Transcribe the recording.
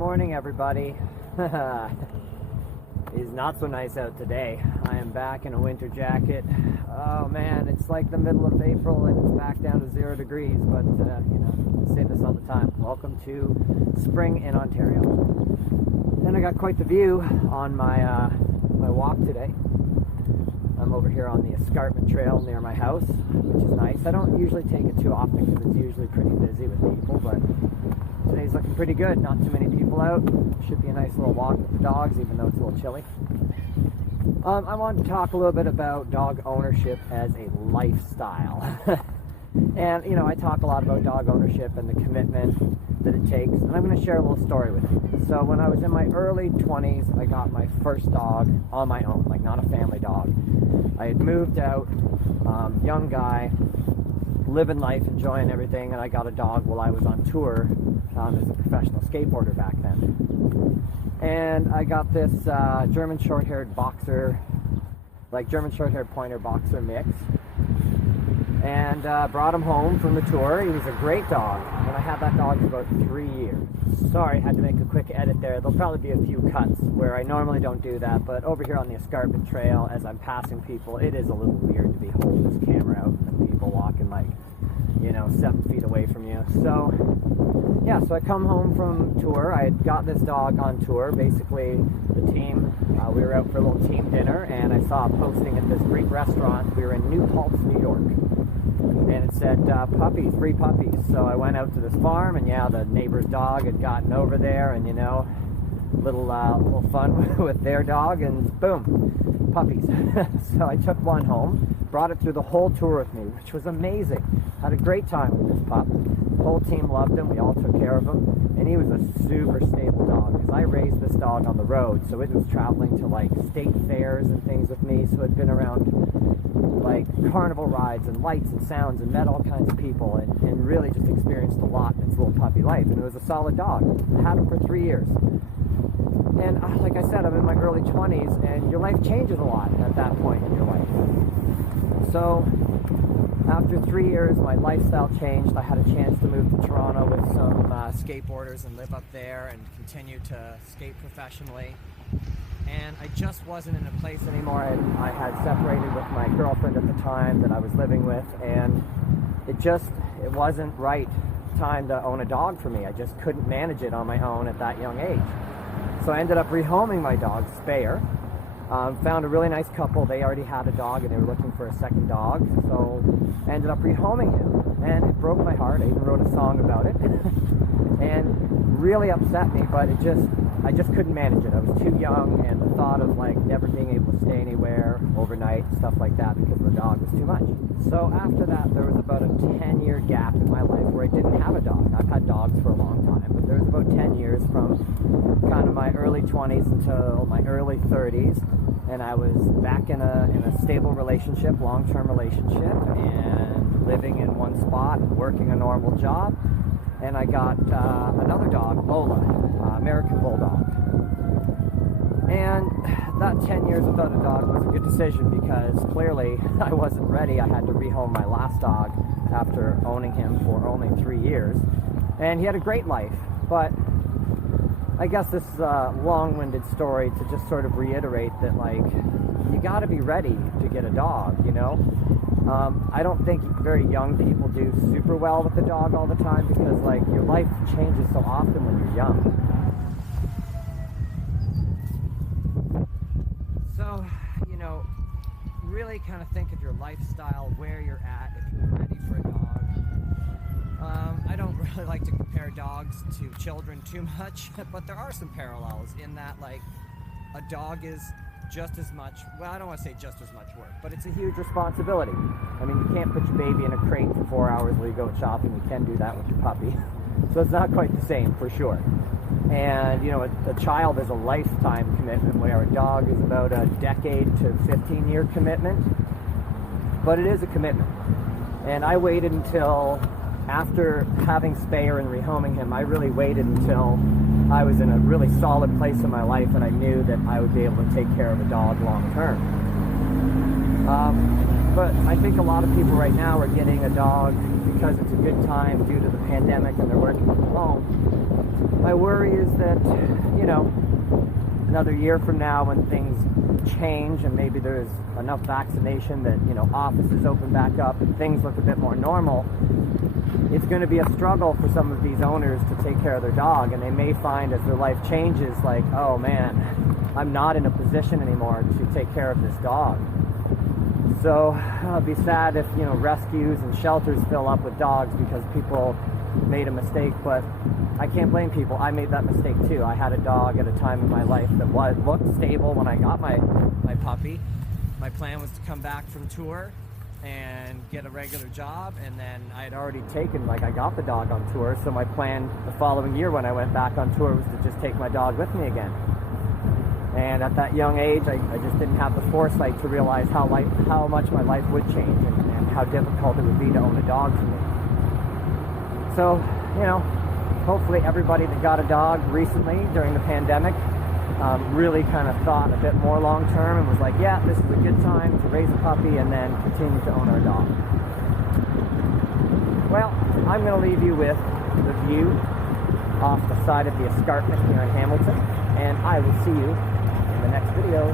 morning, everybody. It's not so nice out today. I am back in a winter jacket. Oh man, it's like the middle of April and it's back down to 0 degrees, but I say this all the time. Welcome to spring in Ontario. And I got quite the view on my walk today. I'm over here on the escarpment trail near my house, which is nice. I don't usually take it too often because it's usually pretty busy with people, but today's looking pretty good. Not too many people out. Should be a nice little walk with the dogs, even though it's a little chilly. I wanted to talk a little bit about dog ownership as a lifestyle. And, I talk a lot about dog ownership and the commitment that it takes, and I'm going to share a little story with you. So when I was in my early 20s, I got my first dog on my own, like not a family dog. I had moved out, young guy, living life, enjoying everything, and I got a dog while I was on tour as a professional skateboarder back then. And I got this German short-haired boxer, like German short-haired pointer boxer mix, and brought him home from the tour. He was a great dog, and I had that dog for about 3 years. Sorry, I had to make a quick edit there. There'll probably be a few cuts where I normally don't do that, but over here on the escarpment trail, as I'm passing people, it is a little weird to be holding this camera out and people walking like, 7 feet away from you. So, yeah, so I come home from tour. I had got this dog on tour. Basically, the team, we were out for a little team dinner, and I saw a posting at this great restaurant. We were in New Paltz, New York. And it said, puppies, free puppies. So I went out to this farm, and yeah, the neighbor's dog had gotten over there, and little fun with their dog, and boom, puppies. So I took one home, brought it through the whole tour with me, which was amazing. Had a great time with this pup. The whole team loved him. We all took care of him, and he was a super stable dog, because I raised this dog on the road, so it was traveling to like state fairs and things with me, so it'd been around like carnival rides and lights and sounds and met all kinds of people, and really just experienced a lot in its little puppy life. And it was a solid dog. I had him for 3 years. And like I said, I'm in my early 20s, and your life changes a lot at that point in your life. So after 3 years, my lifestyle changed. I had a chance to move to Toronto with some skateboarders and live up there and continue to skate professionally. And I just wasn't in a place anymore. I had separated with my girlfriend at the time that I was living with, and it wasn't right time to own a dog for me. I just couldn't manage it on my own at that young age. So I ended up rehoming my dog, Speyer. Found a really nice couple. They already had a dog and they were looking for a second dog. So I ended up rehoming him, and it broke my heart. I even wrote a song about it. And really upset me, but I just couldn't manage it. I was too young, and the thought of like never being able to stay anywhere overnight, stuff like that, because of the dog was too much. So after that, there was about a 10-year gap in my life where I didn't have a dog. I've had dogs for a long time, but there was about 10 years from kind of my early 20s until my early 30s, and I was back in a stable relationship, long-term relationship, and living in one spot and working a normal job. And I got another dog, Lola, American Bulldog. And that 10 years without a dog was a good decision, because clearly I wasn't ready. I had to rehome my last dog after owning him for only 3 years. And he had a great life, but I guess this is a long-winded story to just sort of reiterate that, like, you gotta be ready to get a dog, I don't think very young people do super well with the dog all the time, because like your life changes so often when you're young. So, really kind of think of your lifestyle, where you're at, if you're ready for a dog. I don't really like to compare dogs to children too much, but there are some parallels in that, like, a dog is just as much, well, I don't want to say just as much work, but it's a huge responsibility. I mean, you can't put your baby in a crate for 4 hours while you go shopping. You can do that with your puppy. So it's not quite the same, for sure. And, a child is a lifetime commitment, where a dog is about a decade to 15-year commitment. But it is a commitment. And I waited until after having Speyer and rehoming him. I really waited until I was in a really solid place in my life, and I knew that I would be able to take care of a dog long term. But I think a lot of people right now are getting a dog because it's a good time due to the pandemic and they're working from home. My worry is that, you know, another year from now when things change and maybe there's enough vaccination that, you know, offices open back up and things look a bit more normal, it's going to be a struggle for some of these owners to take care of their dog, and they may find as their life changes, like, oh man, I'm not in a position anymore to take care of this dog. So it'll be sad if, you know, rescues and shelters fill up with dogs because people made a mistake, but I can't blame people. I made that mistake too. I had a dog at a time in my life that looked stable when I got my puppy. My plan was to come back from tour and get a regular job, and then I had already taken, like, I got the dog on tour, so my plan the following year when I went back on tour was to just take my dog with me again. And at that young age, I just didn't have the foresight to realize how much my life would change and how difficult it would be to own a dog for me. So, you know, hopefully everybody that got a dog recently during the pandemic really kind of thought a bit more long term and was like, yeah, this is a good time to raise a puppy and then continue to own our dog. Well, I'm going to leave you with the view off the side of the escarpment here in Hamilton, and I will see you in the next video.